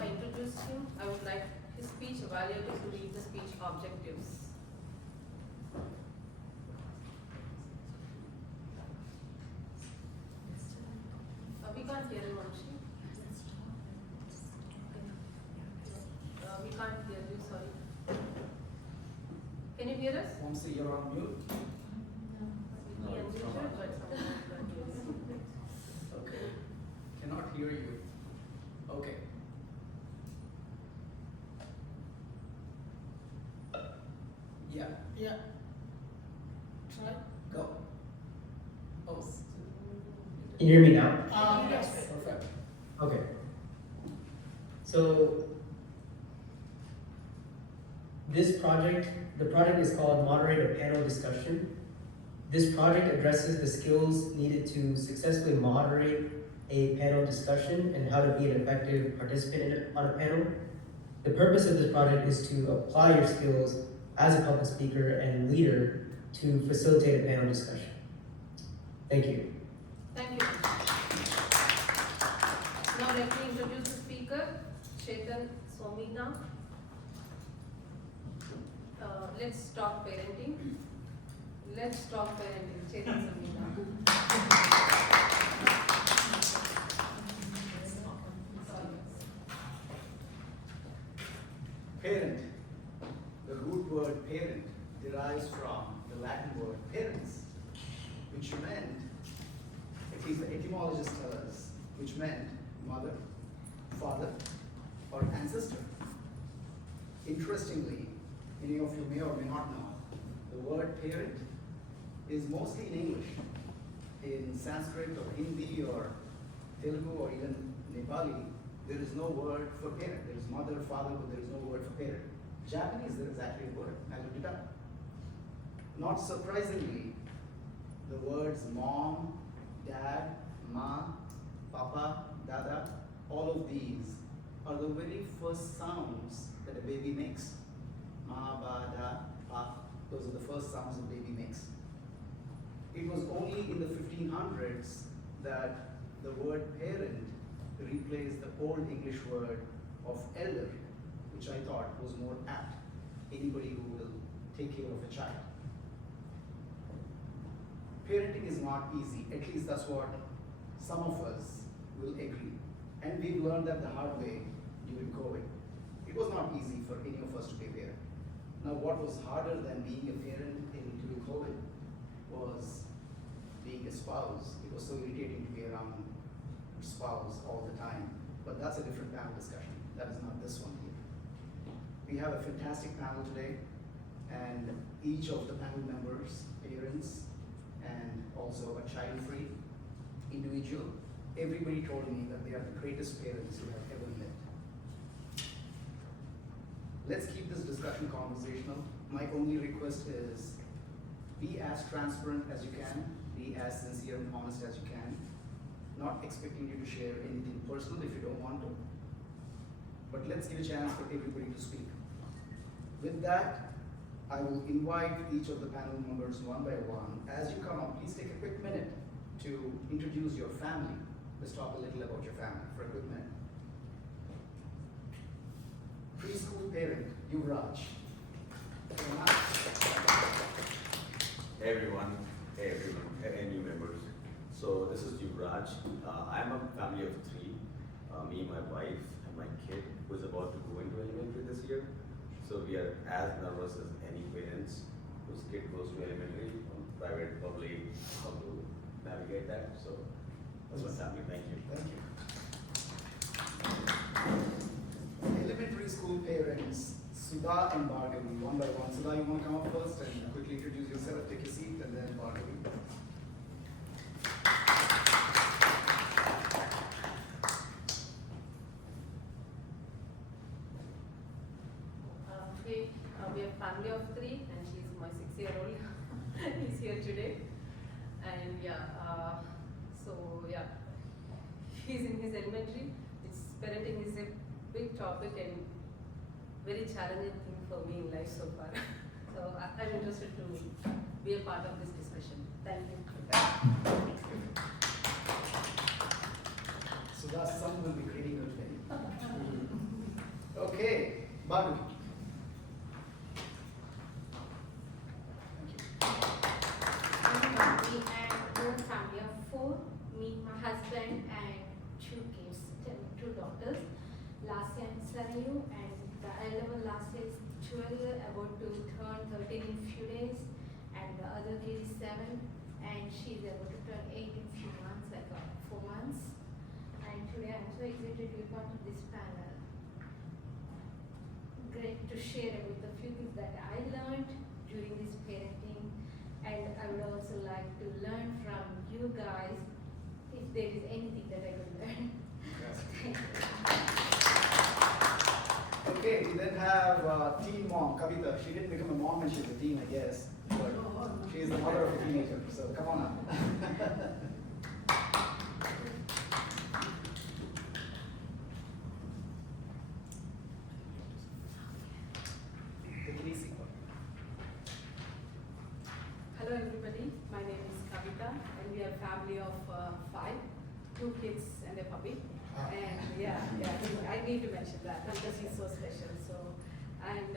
I introduce him, I would like his speech evaluator to read the speech objectives. We can't hear him, Anshi. We can't hear you, sorry. Can you hear us? Vamsi, you're on mute. We unmuted, but someone can't hear you. Okay. Cannot hear you. Okay. Yeah. Try. Go. Oh. Can you hear me now? Yes. Perfect. Okay. So this project, the project is called Moderate a Panel Discussion. This project addresses the skills needed to successfully moderate a panel discussion and how to be an effective participant on a panel. The purpose of this project is to apply your skills as a public speaker and leader to facilitate a panel discussion. Thank you. Thank you. Now let me introduce the speaker, Chetan Somina. Let's talk parenting. Let's talk parenting. Chetan Somina. Parent. The root word parent derives from the Latin word parens, which meant, at least the etymologists tell us, which meant mother, father, or ancestor. Interestingly, many of you may or may not know, the word parent is mostly in English. In Sanskrit or Hindi or Telugu or even Nepali, there is no word for parent. There is mother, father, but there is no word for parent. Japanese, there is actually a word. I looked it up. Not surprisingly, the words mom, dad, ma, papa, dada, all of these are the very first sounds that a baby makes. Ma, ba, da, pa. Those are the first sounds a baby makes. It was only in the 1500s that the word parent replaced the old English word of elder, which I thought was more apt. Anybody who will take care of a child. Parenting is not easy, at least that's what some of us will agree. And we've learned that the hard way during COVID. It was not easy for any of us to be a parent. Now, what was harder than being a parent during COVID was being a spouse. It was so irritating to be around your spouse all the time. But that's a different panel discussion. That is not this one here. We have a fantastic panel today, and each of the panel members, parents, and also a child-free individual, everybody told me that they are the greatest parents who have ever lived. Let's keep this discussion conversational. My only request is be as transparent as you can, be as sincere and honest as you can, not expecting you to share anything personal if you don't want to, but let's give a chance for everybody to speak. With that, I will invite each of the panel members one by one. As you come up, please take a quick minute to introduce your family. Let's talk a little about your family for a quick minute. Preschool parent, Yuvraj. Hey everyone, and new members. So this is Yuvraj. I'm a family of three, me, my wife, and my kid who is about to go into elementary this year. So we are as nervous as any parents whose kid goes to elementary, private, public, how to navigate that. So that's my family. Thank you. Thank you. Elementary school parents, Sudha and Bhargavi, one by one. Sudha, you want to come up first and quickly introduce yourself, take a seat, and then Bhargavi. We have a family of three, and she's my 6-year-old. He's here today, and he's in his elementary. Parenting is a big topic and very challenging thing for me in life so far. So I'm interested to be a part of this discussion. Thank you. Sudha's son will be greeting her today. Bhargavi. I'm Bobby and we're a family of four. Me, my husband, and two kids, two daughters. Last year is Sarayu, and the elder one last year is 12, about to turn 13 in few days, and the other kid is 7, and she's about to turn 8 in few months, like 4 months. And today I'm so excited to be part of this panel. Great to share about the few things that I learned during this parenting, and I would also like to learn from you guys if there is anything that I could learn. Thank you. Okay, we then have teen mom, Kavita. She didn't become a mom when she was a teen, I guess. But she is the mother of a teenager, so come on up. Take it easy. Hello everybody, my name is Kavita and we are a family of 5, 2 kids and a puppy. And yeah, I need to mention that because he's so special. So, and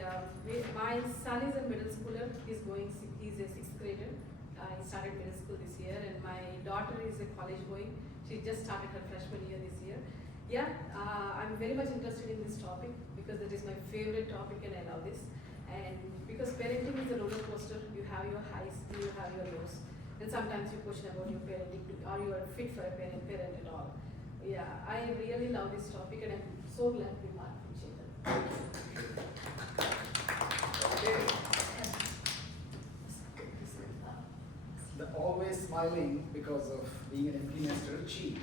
my son is a middle schooler. He's a 6th grader. He started middle school this year, and my daughter is a college going. She just started her freshman year this year. Yeah, I'm very much interested in this topic because that is my favorite topic, and I love this. And because parenting is a roller coaster, you have your highs, you have your lows, and sometimes you question about your parenting. Are you fit for a parent at all? Yeah, I really love this topic and I'm so glad to be part of it. Okay. The always smiling because of being an empty nester, Chi.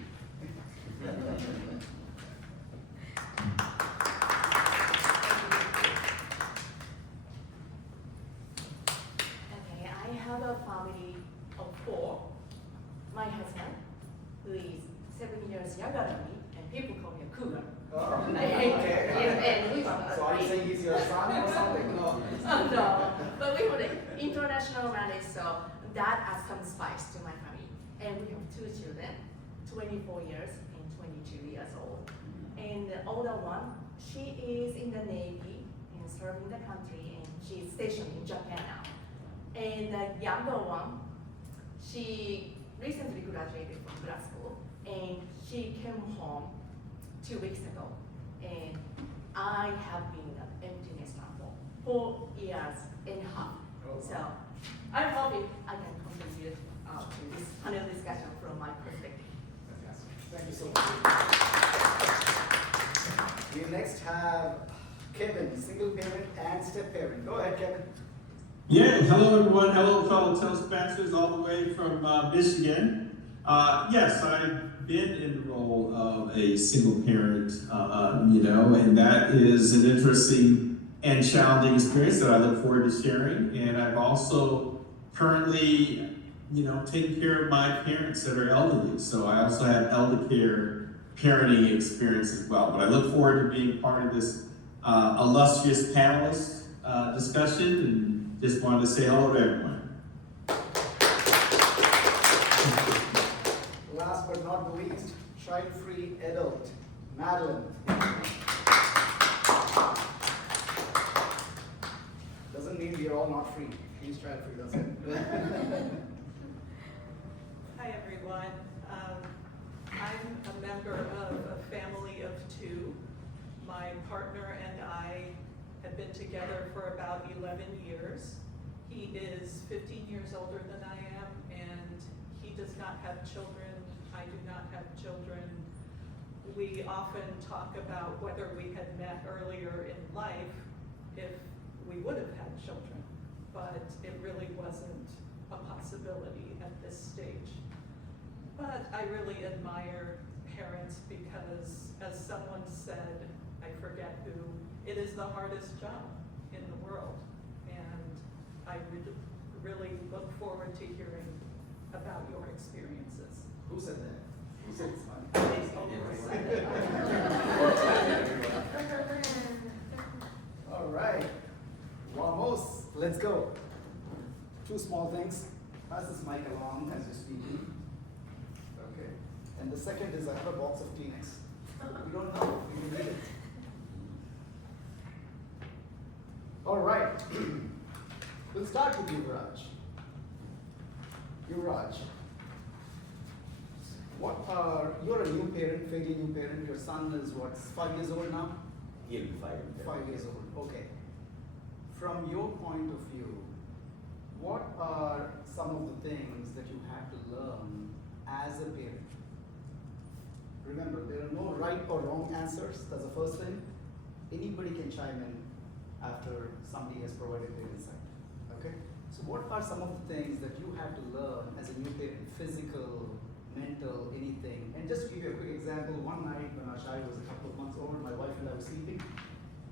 Okay, I have a family of 4. My husband, who is 7 years younger than me, and people call me a cougar. Oh, I hate okay. and we were So are you saying he's your son or something? No. Oh, no, but we were international marriage, so that adds some spice to my family. And we have 2 children, 24 years and 22 years old. And the older one, she is in the Navy and serving the country, and she's stationed in Japan now. And the younger one, she recently graduated from grad school, and she came home 2 weeks ago. And I have been an empty nester for 4 years and a half. Oh. So I'm hoping I can contribute to this panel discussion from my perspective. Fantastic. Thank you so much. We next have Kevin, single parent and step parent. Go ahead, Kevin. Yeah, hello everyone. Hello fellow Toastmasters all the way from Michigan. Yes, I've been in the role of a single parent, and that is an interesting and challenging experience that I look forward to sharing. And I've also currently, taken care of my parents that are elderly. So I also have elder care parenting experience as well. But I look forward to being part of this illustrious panelist discussion, and just wanted to say hello to everyone. Last but not the least, child-free adult, Madeline. Doesn't mean we are all not free. She's child-free, that's it. Hi everyone. I'm a member of a family of 2. My partner and I have been together for about 11 years. He is 15 years older than I am, and he does not have children. I do not have children. We often talk about whether we had met earlier in life if we would have had children, but it really wasn't a possibility at this stage. But I really admire parents because, as someone said, I forget who, it is the hardest job in the world. And I really look forward to hearing about your experiences. Who said that? Who said it's fun? All right. Vamos, let's go. 2 small things. Pass this mic along as you're speaking. Okay. And the second is I have a box of Kleenex. We don't know. We can read it. All right. We'll start with Yuvraj. Yuvraj, you're a new parent, fairly new parent. Your son is what, 5 years old now? He'll be 5. 5 years old, okay. From your point of view, what are some of the things that you have to learn as a parent? Remember, there are no right or wrong answers. That's the first thing. Anybody can chime in after somebody has provided their insight. Okay? So what are some of the things that you have to learn as a new parent? Physical, mental, anything. And just to give you a quick example, one night when our child was a couple of months old, my wife and I were sleeping,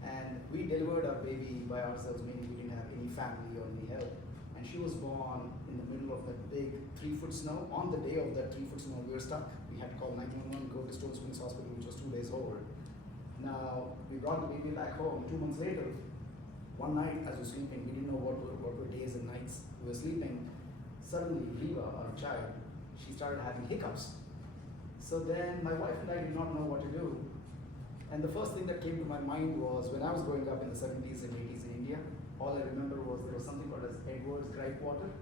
and we delivered our baby by ourselves, meaning we didn't have any family or any help. And she was born in the middle of that big 3-foot snow. On the day of that 3-foot snow, we were stuck. We had to call 911, go to Toastmasters Hospital, which was 2 days old. Now, we brought the baby back home. 2 months later, one night as we were sleeping, we didn't know what were days and nights. We were sleeping. Suddenly, Riva, our child, she started having hiccups. So then my wife and I did not know what to do. And the first thing that came to my mind was when I was growing up in the 70s and 80s in India, all I remember was there was something called as Edwards gripe water.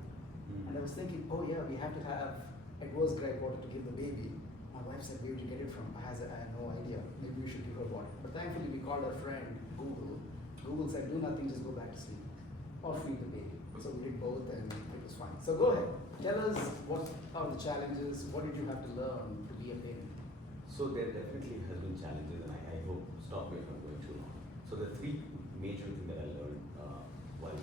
And I was thinking, oh yeah, we have to have Edwards gripe water to give the baby. My wife said, where did you get it from? I had no idea. Maybe we should give her water. But thankfully we called our friend, Google. Google said, do nothing, just go back to sleep. Or feed the baby. So we did both and it was fine. So go ahead. Tell us what are the challenges, what did you have to learn to be a parent? So there definitely has been challenges, and I hope stop me if I'm going too long. So the 3 major things that I learned while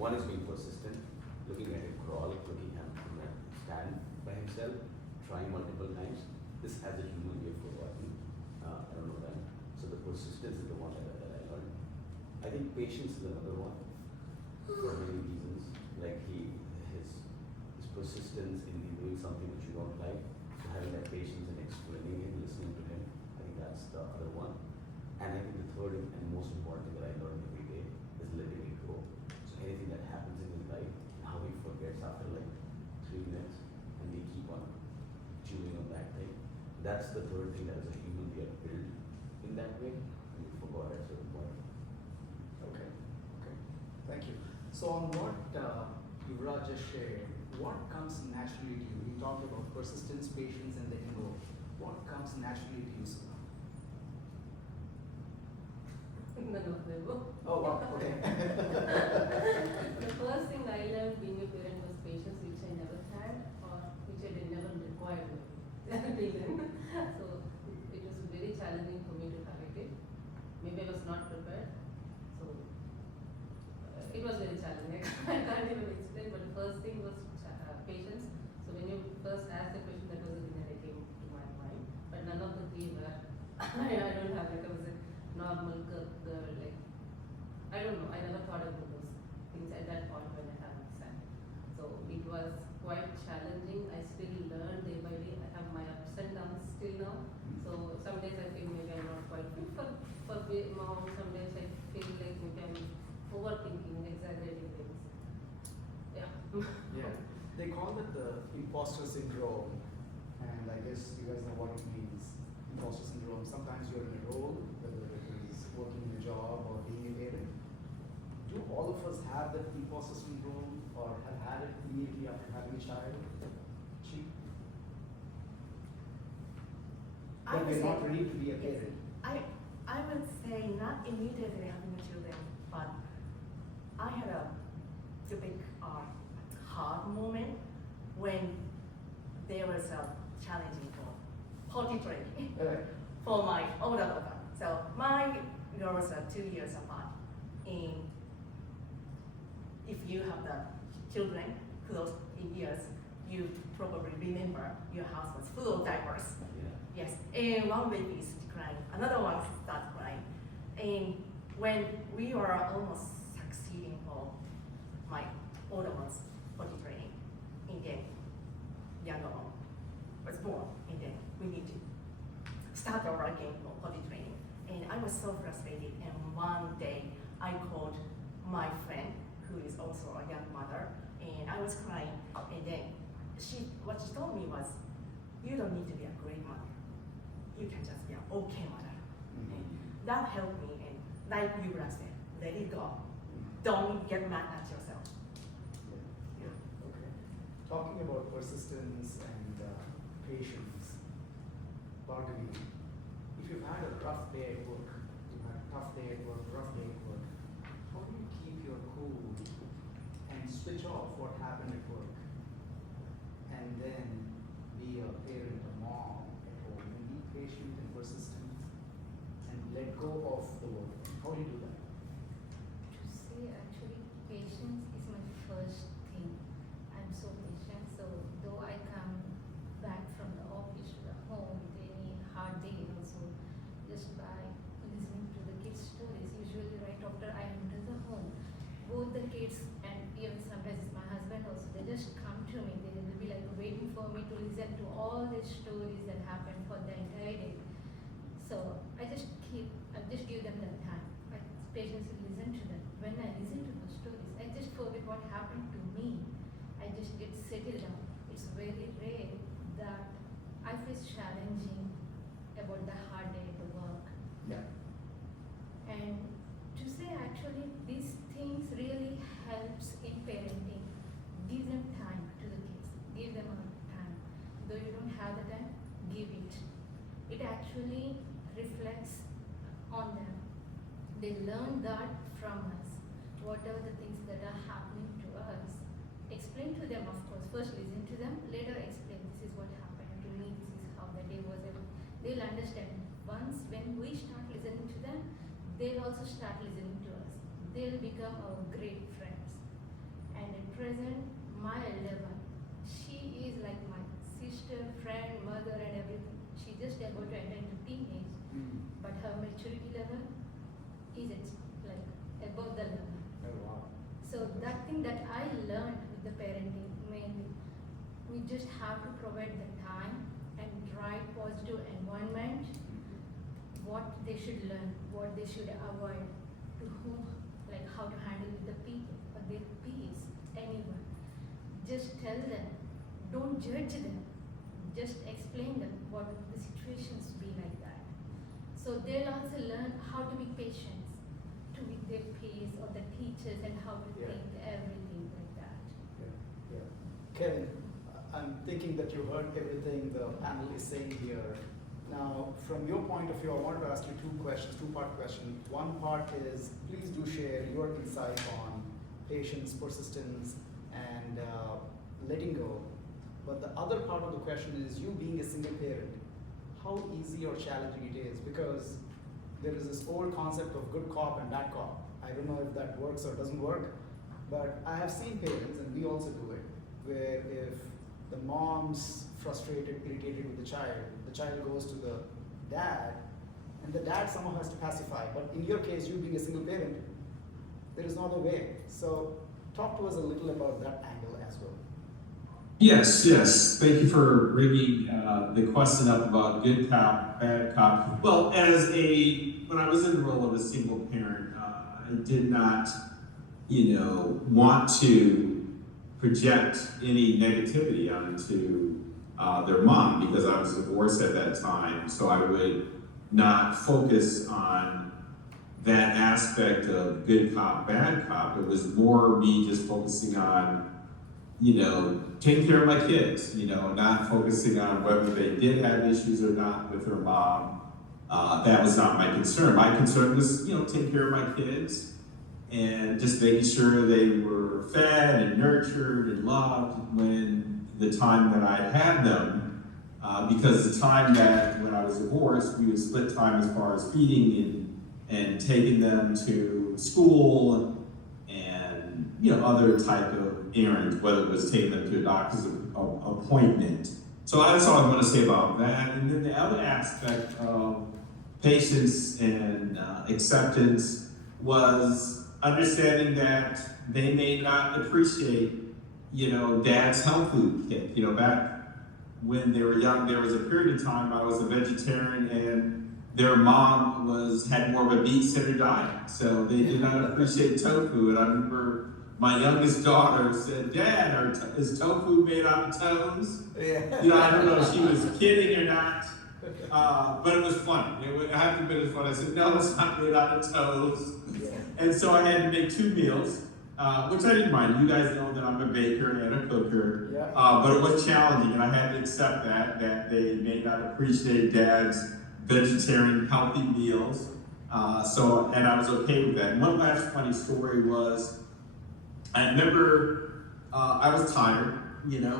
one is being persistent, looking at him crawl, looking at him stand by himself, trying multiple times. This as a human we have forgotten. I don't know that. So the persistence is the one that I learned. I think patience is another one for many reasons. Like his persistence in doing something which you don't like, so having that patience and explaining him, listening to him, I think that's the other one. And I think the third and most important thing that I learn every day is letting it go. So anything that happens in his life, how he forgets after like 3 minutes, and we keep on chewing on that thing. That's the third thing that as a human we are built in that way, and we forgot at a certain point. Okay, thank you. So on what Yuvraj just shared, what comes naturally to you? We talked about persistence, patience, and letting go. What comes naturally to you, Suna? None of them. Oh, wow, okay. The first thing I learned being a parent was patience, which I never had, or which I did never required till then. So it was very challenging for me to correct it. Maybe I was not prepared. So it was very challenging. I can't even explain, but the first thing was patience. So when you first asked the question, that was the thing that came to my mind. But none of the 3 were. I don't have like I was a normal girl, like I don't know. I never thought about those things at that point when I have my son. So it was quite challenging. I still learn day by day. I have my ups and downs still now. So some days I feel maybe I'm not quite fit for mom. Some days I feel like maybe I'm overthinking, exaggerating things. Yeah. Yeah. They call it the imposter syndrome, and I guess you guys know what it means. Imposter syndrome. Sometimes you're in a role, whether it is working in a job or being a parent. Do all of us have that imposter syndrome, or have had it immediately after having a child? She? I But would we're say- not ready to be a parent. I would say not immediately having children, but I had a big hard moment when there was a challenging for potty training for my older daughter. So my girls are 2 years apart. And if you have the children close in years, you probably remember your house was full of diapers. Yeah. Yes, and one baby is crying, another one starts crying. And when we were almost succeeding for my older one's potty training, and then younger one was born, and then we need to start over again for potty training. And I was so frustrated, and one day I called my friend, who is also a young mother, and I was crying, and then what she told me was, you don't need to be a great mother. You can just be an okay mother. And that helped me, and like you said, let it go. don't get mad at yourself. Yeah, okay. Talking about persistence and patience, Bhargavi, if you've had a rough day at work, you've had a tough day at work, rough day at work, how do you keep your cool and switch off what happened at work and then be a parent, a mom at home, and be patient and persistent and let go of the work? How do you do that? To say actually, patience is my first thing. I'm so patient. So though I come back from the office to the home with any hard day also, just by listening to the kids' stories, usually right after I enter the home, both the kids and even sometimes it's my husband also, they just come to me. They will be like waiting for me to listen to all the stories that happened for the entire day. So I just give them that time. I patiently listen to them. When I listen to those stories, I just forget what happened to me. I just get settled down. It's very rare that I feel challenging about the hard day at the work. Yeah. And to say actually these things really helps in parenting. Give them time to the kids. Give them a time. Though you don't have the time, give it. It actually reflects on them. They learn that from us. Whatever the things that are happening to us, explain to them, of course. First listen to them, later explain this is what happened to me, this is how the day was. They'll understand. Once when we start listening to them, they'll also start listening to us. They'll become our great friends. And at present, my elder one, she is like my sister, friend, mother and everything. She just about to enter into teenage, but her maturity level is like above the level. Oh, wow. So that thing that I learned with the parenting mainly, we just have to provide the time and right positive environment, what they should learn, what they should avoid, to whom, like how to handle with the people or their peers, anyone. Just tell them, don't judge them, just explain them what the situations be like that. So they'll also learn how to be patient to with their peers or the teachers and how to Yeah. think everything like that. Yeah, yeah. Kevin, I'm thinking that you heard everything the panel is saying here. Now, from your point of view, I wanted to ask you two-part question. One part is, please do share your insight on patience, persistence, and letting go. But the other part of the question is, you being a single parent, how easy or challenging it is, because there is this old concept of good cop and bad cop. I don't know if that works or doesn't work, but I have seen parents, and we also do it, where if the mom's frustrated, irritated with the child goes to the dad, and the dad somehow has to pacify. But in your case, you being a single parent, there is no other way. So talk to us a little about that angle as well. Yes. Thank you for bringing the question up about good cop, bad cop. Well, when I was in the role of a single parent, I did not, want to project any negativity onto their mom, because I was divorced at that time. So I would not focus on that aspect of good cop, bad cop. It was more me just focusing on, taking care of my kids, not focusing on whether they did have issues or not with their mom. That was not my concern. My concern was, taking care of my kids and just making sure they were fed and nurtured and loved when the time that I had them. Because the time that when I was divorced, we would split time as far as feeding and taking them to school and other type of errands, whether it was taking them to a doctor's appointment. So that's all I'm going to say about that. And then the other aspect of patience and acceptance was understanding that they may not appreciate, dad's health food kit. Back when they were young, there was a period of time I was a vegetarian and their mom had more of a meat-centered diet. So they did not appreciate tofu. And I remember my youngest daughter said, "Dad, is tofu made out of toes?" Yeah. I don't know if she was kidding or not, but it was funny. I have to admit it was funny. I said, "No, it's not made out of toes." Yeah. And so I had to make 2 meals, which I didn't mind. You guys know that I'm a baker and a cooker. Yeah. But it was challenging, and I had to accept that they may not appreciate Dad's vegetarian healthy meals. And I was okay with that. And one last funny story was, I remember I was tired,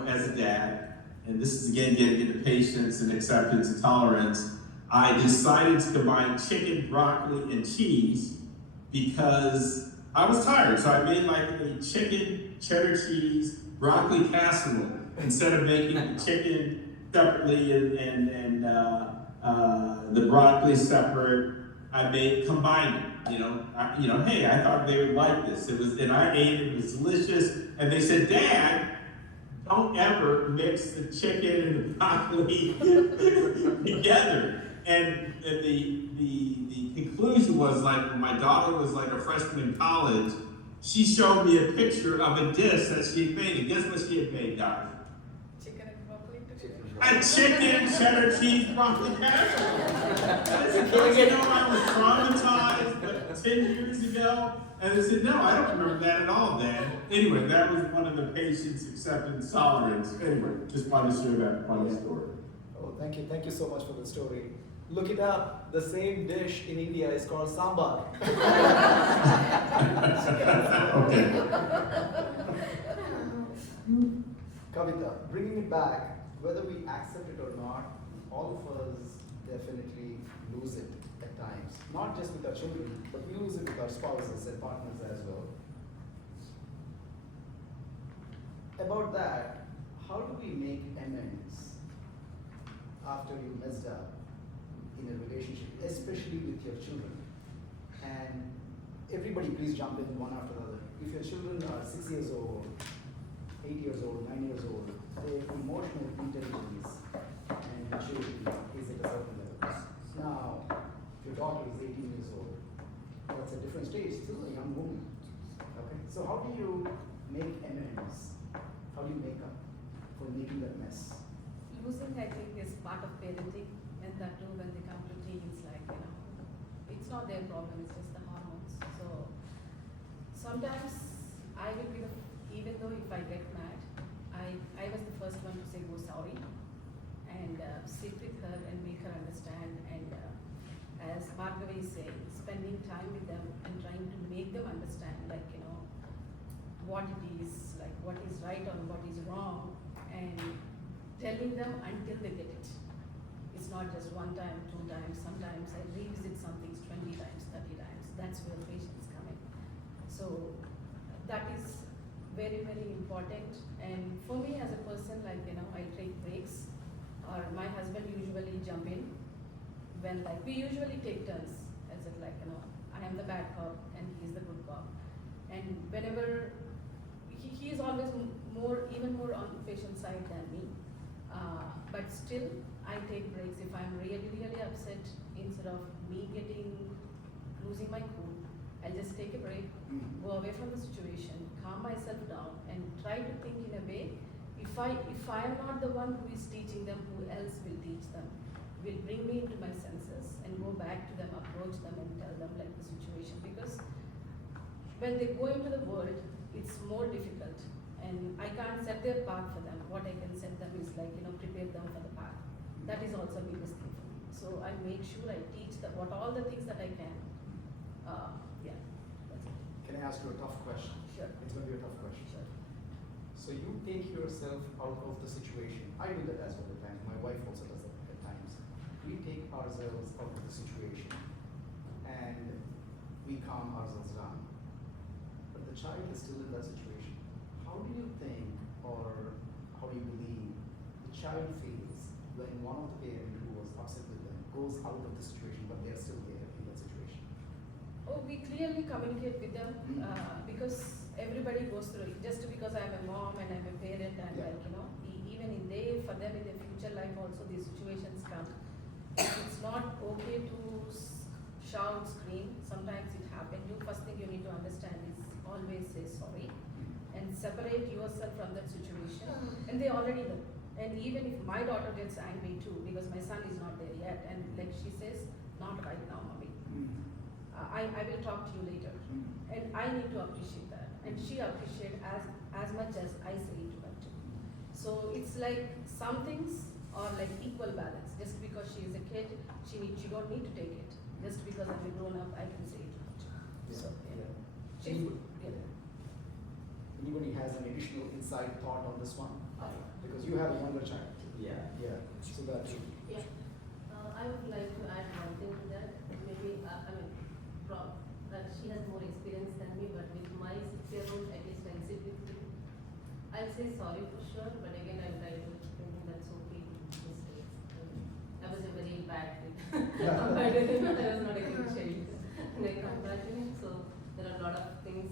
as a dad, and this is again getting into patience and acceptance and tolerance. I decided to combine chicken, broccoli, and cheese because I was tired. So I made like a chicken, cheddar cheese, broccoli casserole instead of making the chicken separately and the broccoli separate. I made combined it. Hey, I thought they would like this. And I ate it. It was delicious. And they said, Dad, don't ever mix the chicken and the broccoli together. And the conclusion was like, when my daughter was like a freshman in college, she showed me a picture of a dish that she had made. And guess what she had made, guys? Chicken and broccoli. A chicken, cheddar cheese, broccoli casserole. I was traumatized 10 years ago. And they said, no, I don't remember that at all, Dad. Anyway, that was one of the patience, acceptance, tolerance. Anyway, just wanted to share that funny story. Oh, thank you so much for the story. Look it up. The same dish in India is called sambar. Okay. Kavita, bringing it back, whether we accept it or not, all of us definitely lose it at times. Not just with our children, but we lose it with our spouses and partners as well. About that, how do we make amends after you messed up in a relationship, especially with your children? And everybody please jump in one after the other. If your children are 6 years old, 8 years old, 9 years old, their emotional intelligence and maturity is at a certain level. Now, if your daughter is 18 years old, that's a different stage, still a young woman. Okay? So how do you make amends? How do you make up for making that mess? Losing, I think, is part of parenting, and that too when they come to teens, it's not their problem, it's just the hormones. So sometimes I will be even though if I get mad, I was the first one to say go sorry and sit with her and make her understand. And as Bhargavi is saying, spending time with them and trying to make them understand, what it is, what is right or what is wrong, and telling them until they get it. It's not just 1 time, 2 times. Sometimes I revisit some things 20 times, 30 times. That's where patience is coming. So that is very, very important. And for me as a person, I take breaks, or my husband usually jump in when we usually take turns as I am the bad cop and he's the good cop. And whenever he is always even more on the patient side than me. But still, I take breaks if I'm really, really upset. Instead of me losing my cool, I'll just take a break, go away from the situation, calm myself down, and try to think in a way. If I am not the one who is teaching them, who else will teach them? Will bring me into my senses and go back to them, approach them, and tell them the situation. Because when they go into the world, it's more difficult, and I can't set their path for them. What I can set them is prepare them for the path. That is also the biggest thing for me. So I make sure I teach them all the things that I can. Yeah, that's it. Can I ask you a tough question? Sure. It's going to be a tough question. Sure. So you take yourself out of the situation. I do that as well at times. My wife also does that at times. We take ourselves out of the situation and we calm ourselves down. But the child is still in that situation. How do you think, or how do you believe the child feels when one of the parents who was upset with them goes out of the situation, but they're still there in that situation? Oh, we clearly communicate with them because everybody goes through it. Just because I'm a mom and I'm a parent, and even for them in their future life also these situations come. It's not okay to shout, scream. Sometimes it happens. First thing you need to understand is always say sorry and separate yourself from that situation. And they already know. And even if my daughter gets angry too, because my son is not there yet, and she says, not right now, mommy. I will talk to you later. and I need to appreciate that, and she appreciate as much as I say to her too. So it's like some things are like equal balance. Just because she is a kid, she don't need to take it. Just because I'm a grown up, I can say it to her too. So yeah. She Anybody, yeah. anybody has an additional insight thought on this one? Because you have a younger child. Yeah. Yeah, so that, Yeah. I would like to add one thing to that. Maybe, that she has more experience than me, but with my 6-year-old, at least I sit with him. I'll say sorry for sure, but again, I'll try to explain him that's okay to make mistakes. I was a very bad kid. Compared to him, I was not a good child. And I compared to him, so there are a lot of things.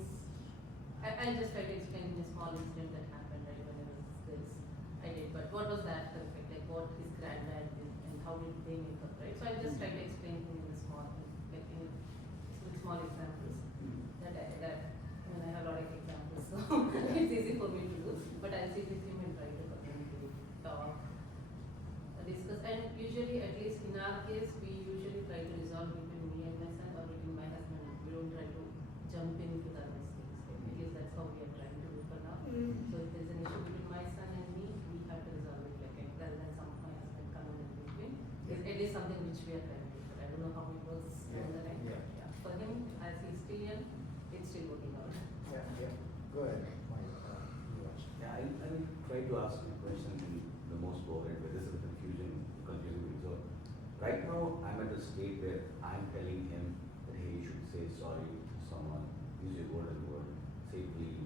I'll just try to explain in a small incident that happened right when I was this. I did, but what was that perfect? Like what his granddad did and how did they make up, right? So I'll just try to explain him in a small, like in with small examples. I mean, I have a lot of examples, so it's easy for me to do. But I'll sit with him and try to communicate, talk, discuss. And usually, at least in our case, we usually try to resolve between me and my son or between my husband. We don't try to jump in with our mistakes. Right? At least that's how we are trying to do for now. So if there's an issue between my son and me, we have to resolve it like rather than some my husband coming in between. It's at least something which we are trying to do. But I don't know how it works Yeah. on the line. Yeah. Yeah. For him, as he's still young, it's still working out. yeah, go ahead, Mike, Yuvraj. Yeah, I'll try to ask you a question in the most coherent way. This is confusing me. So, right now, I'm at a state where I'm telling him that, hey, you should say sorry to someone, use your golden word, say please,